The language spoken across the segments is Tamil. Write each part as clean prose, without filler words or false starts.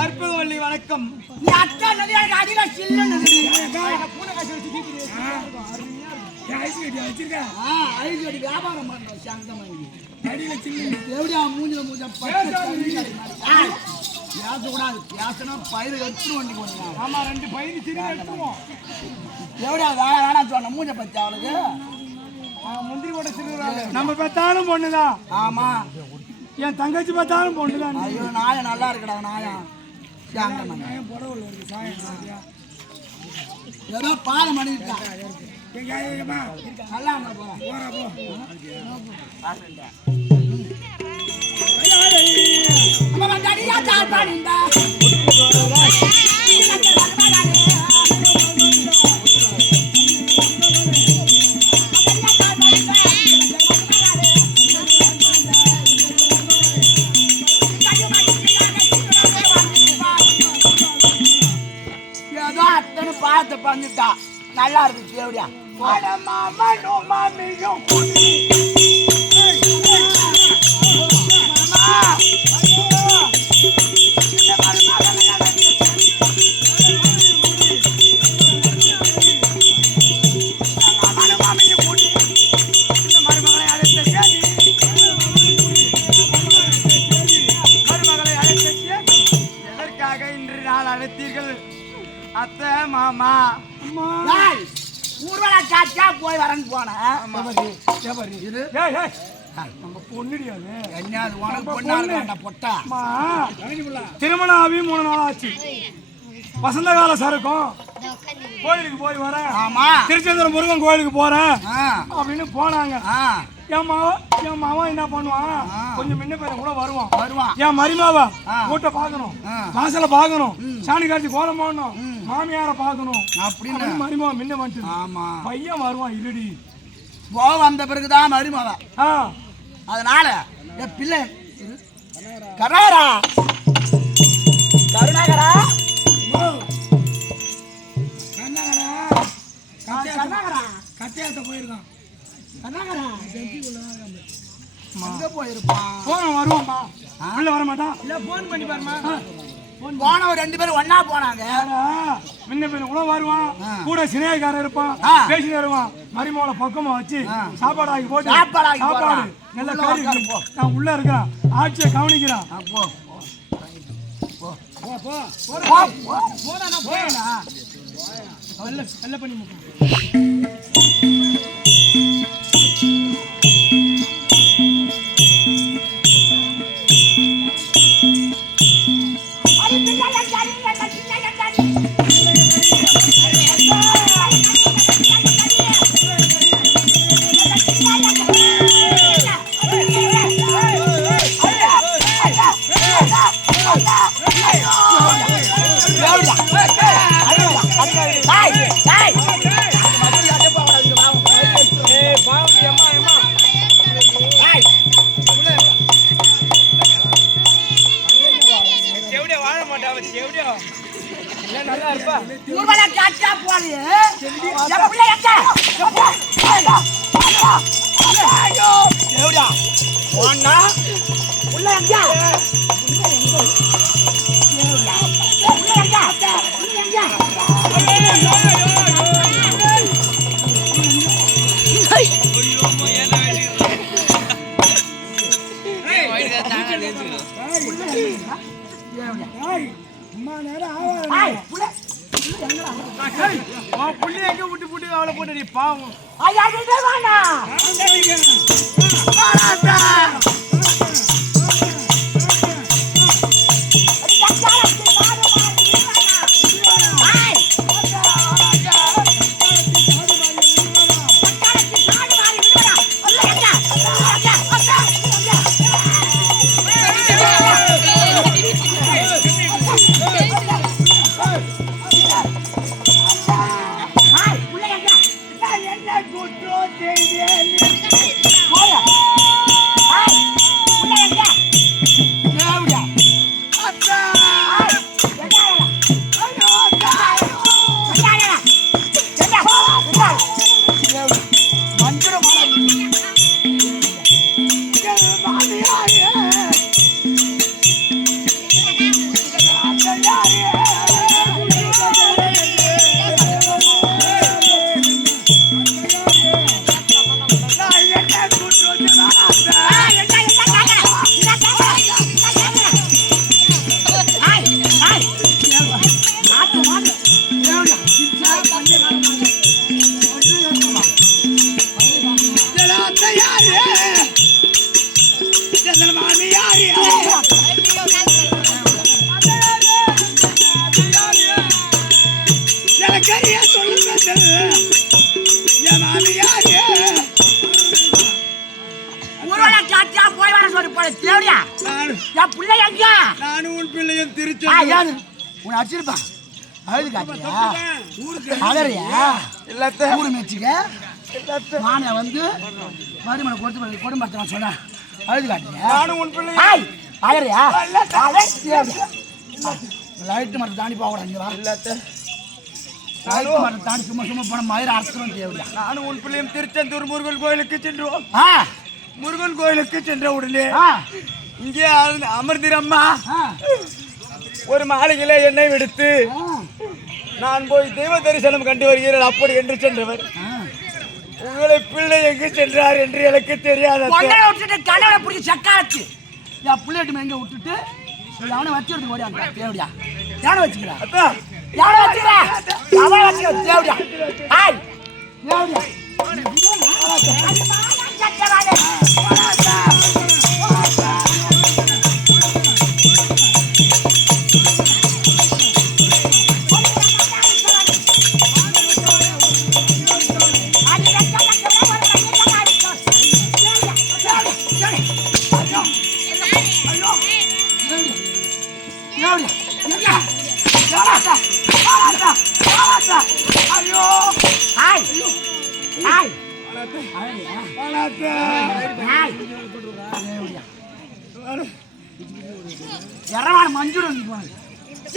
கற்பகவல்லி வணக்கம். நீ அட்டா நதியா அடியில சில்லுன்னு பூனை காசு வச்சிருக்க. ஐஸ் அடி வியாபாரம் பண்றோம் சாந்தமாங்கி அடியில சில்லுன்னு எப்படியா மூஞ்சில பேசக்கூடாது. பேசினா பயிர் எடுத்துட்டு வண்டி கொஞ்சம். ஆமா 2 பயிர் சிறு எடுத்துவோம். எப்படியா வேணாம் சொன்ன மூஞ்ச பத்தி அவளுக்கு முந்திரி போட்ட சிறுறாங்க. நம்ம பார்த்தாலும் பொண்ணுதான். ஆமா என் தங்கச்சி பார்த்தாலும் பொண்ணுதான். ஐயோ நாயம் நல்லா இருக்குடா நாயம். ஏதோ பாலம் பண்ணிருக்கான் நல்லா பார்த்து பண்ணிட்டா நல்லா இருக்கு எப்படியா எதற்காக இன்று நாள் அழைத்தீர்கள் அத்தை மாமா? ஊர்வல காட்சியா போய் வரன்னு போனேன். நம்ம பொண்ணுடியாது என்னது உனக்கு பொண்ணா பொட்டா திருமணம் ஆகி 3 நாள் ஆச்சு. வசந்த கால சருக்கும் கோயிலுக்கு போய் வரேன். ஆமா திருச்செந்தூர் முருகன் கோயிலுக்கு போறேன் அப்படின்னு போனாங்க. என் மாவன் என்ன பண்ணுவான், கொஞ்சம் முன்ன பேர கூட வருவான். என் மருமாவா வீட்டை பாக்கணும், வாசல பாக்கணும், சாணி காட்சி கோலம் போடணும், மாமியார பாக்கணும் அப்படின்னு மருமாவா முன்ன வந்துட்டு. பையன் வருவான் இல்லடி போக வந்த பிறகுதான் மருமாவா. அதனால என் பிள்ளை கருணாகரா கருணாகரா கத்தியாத்த போயிருக்கான். வருவான்பா உள்ள வர மாட்டான். இல்ல போன் பண்ணி பாருமா. போனவங்க 2 பேரும் ஒன்னா போனாங்க. முன்ன பேர் கூட வருவான், கூட சினேகாரன் இருப்பான், பேசி வருவான். மரிமோளை பக்கமா வச்சு சாப்பாடு ஆகி போட்டு சாப்பாடு நல்ல கறி. நான் உள்ள இருக்கிறேன், ஆட்சியை கவனிக்கிறேன். வெள்ள பண்ணி புள்ளி எங்க விட்டு புட்டு அவளை போட்டு பாவம். என்ன என் பிள்ளை எங்க? நானும் உன் பிள்ளையும் திருச்சி யாரு உன்னை அடிச்சிருப்பான் அழுது காட்டியா அழறியா இல்லத்த ஊரு மேய்ச்சிக்க நானே வந்து மருமனை கொடுத்து கொடும்படுத்த சொன்னேன் அழுது காட்டியா நானும் உன் பிள்ளை அழறியா லைட்டு மட்டும் தாண்டி போகக்கூடாது இங்க வா இல்லத்த லைட்டு மட்டும் தாண்டி சும்மா சும்மா போன மயிர அர்த்தம் தேவையா நானும் உன் பிள்ளையும் திருச்செந்தூர் முருகன் கோயிலுக்கு சென்றோம் ஆ முருகன் கோயிலுக்கு சென்ற உடனே இங்கே அமர்ந்திரம்மா ஒரு மாளிகையில என்னை விடுத்து நான் போய் தெய்வ தரிசனம் கண்டு வருகிறேன் அப்படி என்று சென்றவர் உங்களை பிள்ளை எங்கு சென்றார் என்று எனக்கு தெரியாது கனவை பிடிச்சி சக்காச்சு என் பிள்ளைட்டு எங்க விட்டுட்டு அவனை வச்சு எடுத்து ஓடியா தேவையா யானை வச்சுக்கிறா யானை வச்சுக்கிறா அவனை வச்சுக்க தேவையா ஆய் தேவையா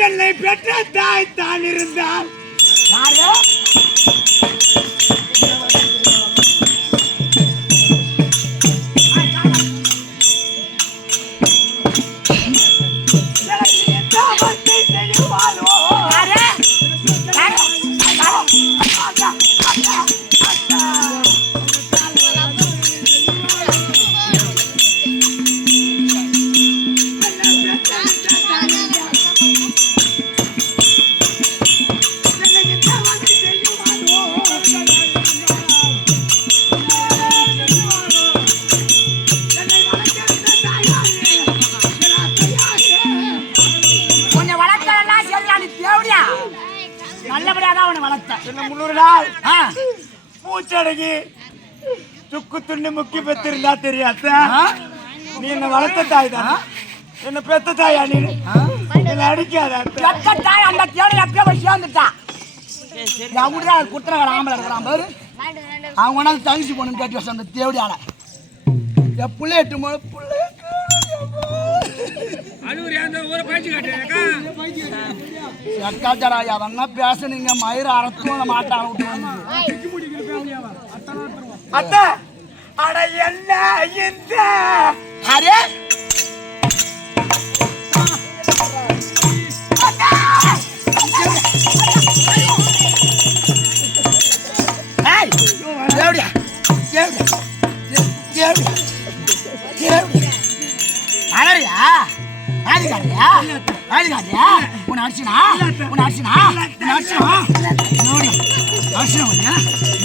என்னை பெற்ற தாய் தான் இருந்தால் பூச்சடகி சுக்கு துண்ணி முக்கி பெற்றிருந்தா தெரியாத நீ என்ன வளர்த்த தாய் தான் என்ன பெத்த தாயா நீ என்ன அடிக்காத தாய் அந்த தேடி எப்பயோ போய் சேர்ந்துட்டா அவங்கதான் குத்துறகால ஆம்பளை இருக்கிறான் பாரு அவங்க வேணாலும் தங்கிச்சு போகணும்னு கேட்டு வச்சு அந்த தேவடியால என் பிள்ளை எட்டு போது பிள்ளை அதென்ன பேசுனீங்க மயிறு அறத்தும் மாட்டாங்க அத்த அட என்ன இந்த அரே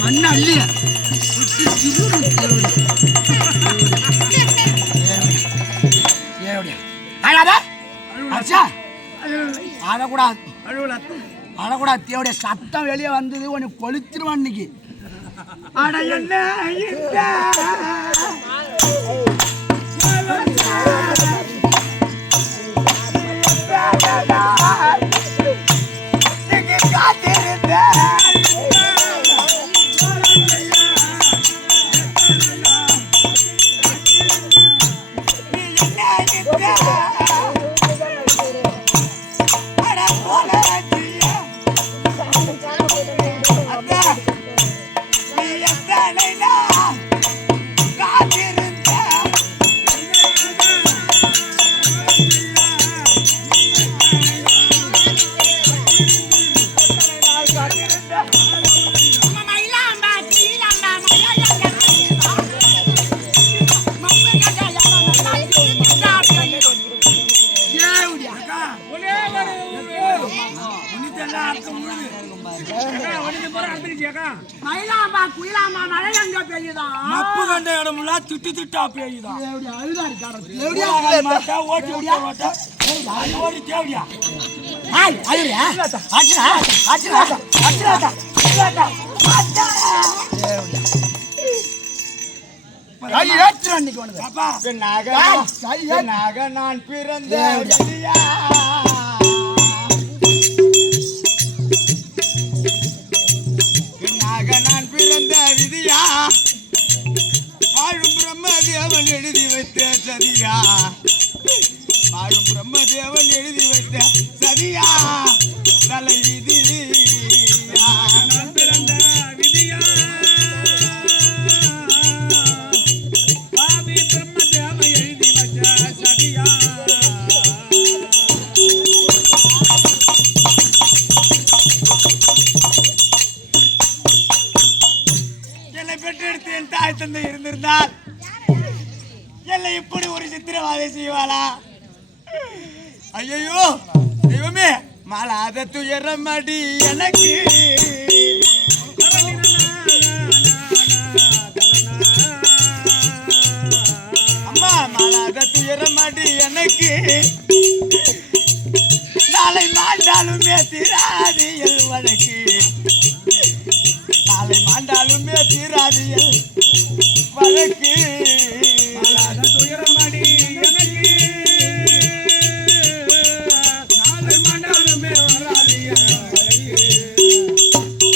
மண்ணா இல்லையா அழக்கூடாது தேவைய சத்தம் வெளியே வந்தது உன்னை கொளுத்திருவான் இன்னைக்கு அட என்ன திட்டு திட்டா பேயுதான் ஓட்டி ஓடி தேவையா பெண்ணாக நான் பிறந்த விதியா பெண்ணாக நான் பிறந்த விதியா வாழும் பிரம்மதேவன் எழுதி வைத்த சதியா வாழும் பிரம்மதேவன் எழுதி வைத்த சதியா தலை விதி நான் பிறந்த விதியா பாவி பிரம்மதேவன் எழுதி வைத்த சதியா என்னை பெற்றெடுத்து என் தாய் தந்தை இருந்திருந்தால் என்னை இப்படி ஒரு சித்திரவாதை செய்வாளா? ஐயோ தெய்வமே, மாலாத துயரமடி எனக்கு அம்மா, மாலாத துயரமடி எனக்கு நாளை மாண்டாலுமே தீராதியல் வழக்கு நாளை மாண்டாலுமே தீராதியல் வழக்கு மாலாத துயரமடி எனக்கு நாளை மாண்டாலுமே வராதியல் வழக்கு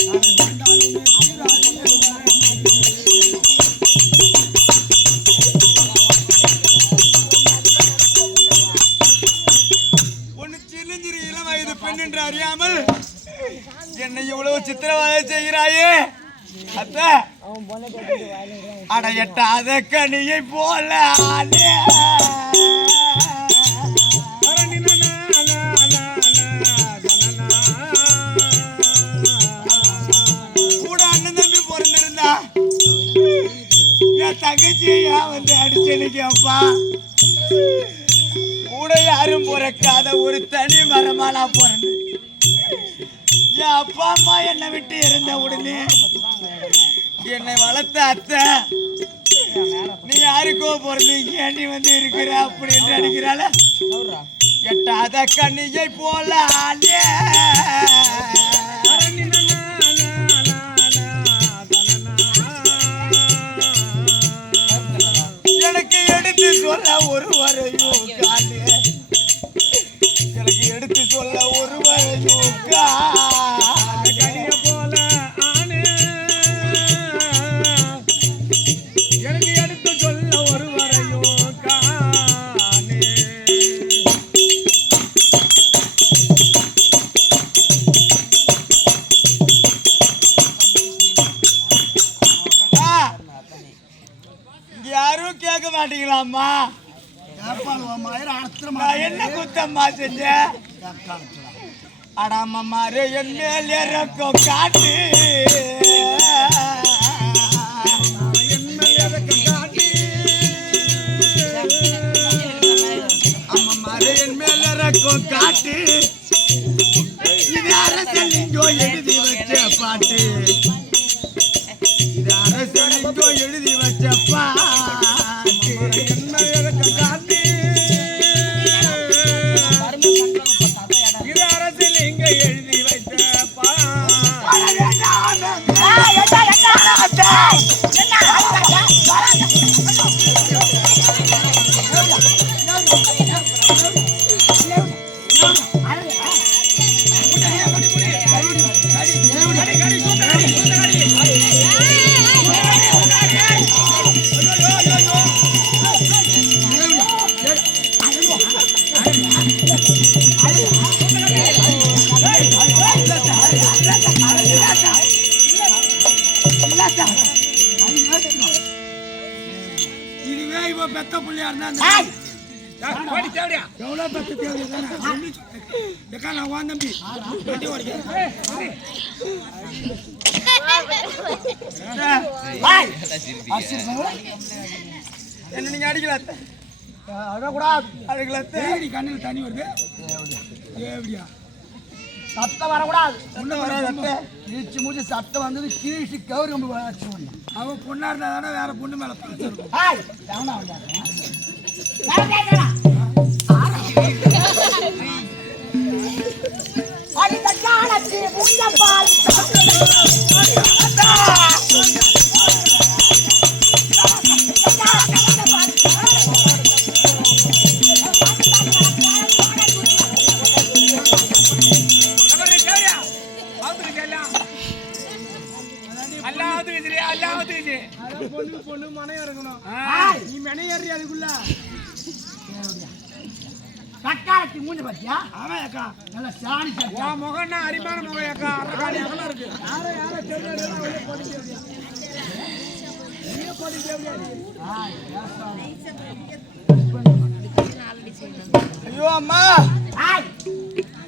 நாளை மாண்டாலுமே தீராதியல் ஒன்னு சின்னஞ்சிறு இளம் வயது பெண் என்று அறியாமல் என்னை இவ்வளவு சித்திரவதை செய்கிறாயே அத்தை. அடையட்டாத கனியை போல ஆளே கூட அண்ணன் தம்பி பிறந்திருந்தா என் தங்கச்சியா வந்து அடிச்சனுக்கப்பா. கூட யாரும் பிறக்காத ஒரு தனி மரமா நான் பிறந்து என் அப்பா அம்மா என்னை விட்டு இருந்த உடனே என்னை வளர்த்த அத்தை நீ யாருக்கோ பிறந்து ஏண்டி வந்து இருக்கிற அப்படின்னு அடிக்கிறாள. எட்டாத கண்ணியை போல ஆளே எனக்கு எடுத்து சொல்ல ஒருவரையும் காட்டு எனக்கு எடுத்து சொல்ல ஒருவரையும் கனிய போல ஆனே எனக்கு எடுத்து சொல்ல ஒருவரையும் காணே. இங்க யாரும் கேட்க மாட்டீங்களாம்மா? என்ன குத்தம்மா செஞ்ச? அடாமமாரு என் மேல் இறக்கம் காட்டு அம்மமாரு என் மேல் இறக்கம் காட்டு இது அரசல் இங்கோ எழுதி வச்ச பாட்டு இது அரசல் இங்கோ எழுதி வச்ச பாட்டு என்ன இறக்கம் காட்டு இது அரசல் இங்க எழுதி வச்ச இதுவே இவ பெத்த பிள்ளையா இருந்தா எவ்வளோ பெத்த தேவையா நான் வா தம்பி வண்டி என்ன நீங்க அடிக்கல அழக்கூடாது அழுகல கண்ணில் தண்ணி வருது எப்படியா சத்தம் வரக்கூடாது ஒன்றும் வராது நீச்சு மூச்சு சத்தம் வந்தது கீழ்ச்சி கவுரி ரொம்ப வச்சு அவன் பொண்ணா இருந்தா தானே வேற பொண்ணு மேல பொண்ணு மனையா இருக்கணும். நீ மெனையேறி அதுக்குள்ள கட்டாரத்தி மூஞ்சி பாத்தியா? அவன் அக்கா நல்ல சாணி சட்டை. முகம்னா அரிமான முகம் அக்கா. அரக்காடி அகலம் இருக்கு. யார தெரியாதா வெளிய போடி தேவையா? வெளிய போடி தேவையா? ஐயோ அம்மா ஆய்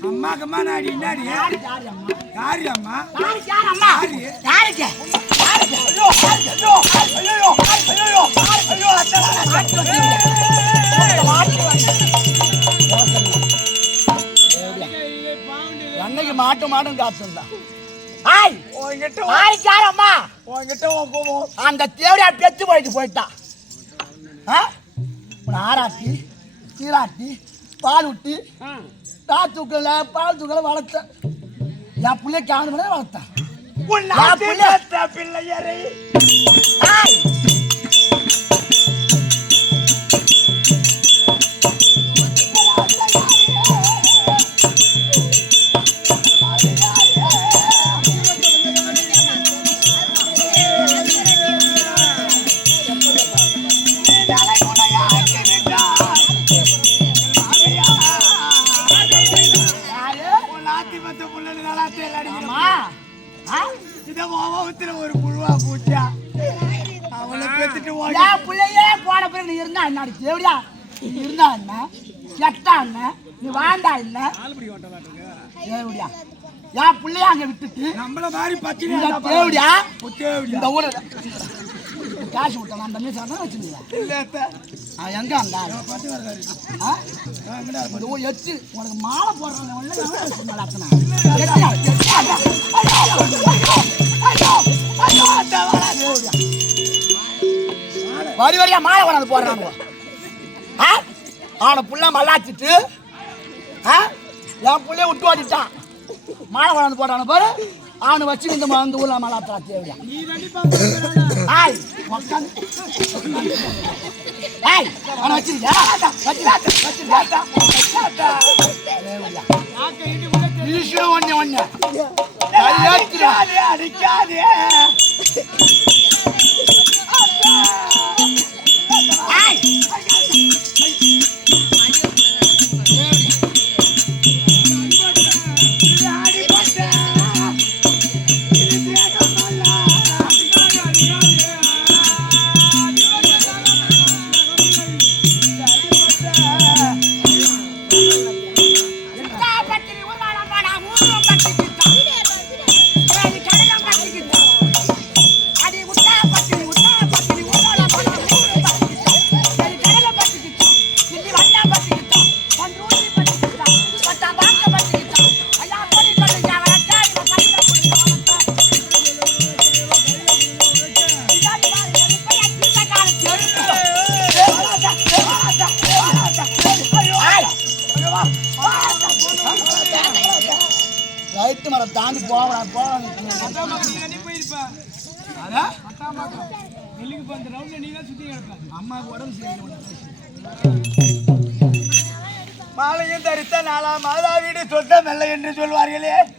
அம்மாக்கம்மா நாடி என்னாடி? யாரு அம்மா? யாரு அம்மா? யாரு அம்மா? யாருக்கு? ஐயோ ஐயோ ஐயோ ஐயோ ஐயோ என்னைக்கு மாட்டும் காத்துந்தா ஆய் உன்கிட்ட யாரு அம்மா? உன்கிட்ட கோபம் அந்த தேவடியா பெத்து போயிட்டான். ஆராட்டி சீராட்டி பால் விட்டு தூக்கல பால் தூக்கல வளர்த்தேன். என் பிள்ளை கேமரா பண்ண வளர்த்தேன். பிள்ளையரை ஒரு புழுவா பூச்சா அவளை பெத்துட்டு என் பிள்ளையே போன பிறகு நீ இருந்தா என்ன தேவடியா? நீ இருந்தா என்ன கெட்டா என்ன நீ வாழ்ந்தா என்ன தேவடியா? என் பிள்ளைய அங்க விட்டுட்டு நம்மள மாதிரி பச்சை தேவடியா தேவடியா இந்த ஊர்ல காசு விட்டான் அந்த மீசா தான் வச்சுருந்தா எங்க அந்த எச்சு உனக்கு மாலை போடுறாங்க வரி வரியா மாலை கொண்டாந்து போடுறாங்க. அவனை புள்ள மல்லாச்சிட்டு என் புள்ளைய விட்டு ஓட்டிட்டான். மாலை கொண்டாந்து போடுறான பாரு. அவனை வச்சு இந்த ஊர்ல மல்லாத்தா தேவையா? ஆய் உட்காந்து ஏய் அவனை வச்சிருக்கா ஒண்ணு அடிக்காதே ரைட்டு மரம் தாண்டி போகலாம் அம்மாவுக்கு உடம்பு மாலையும் தரித்த நாளா மாதா வீடு சொந்த மெல்ல என்று சொல்வார்களே.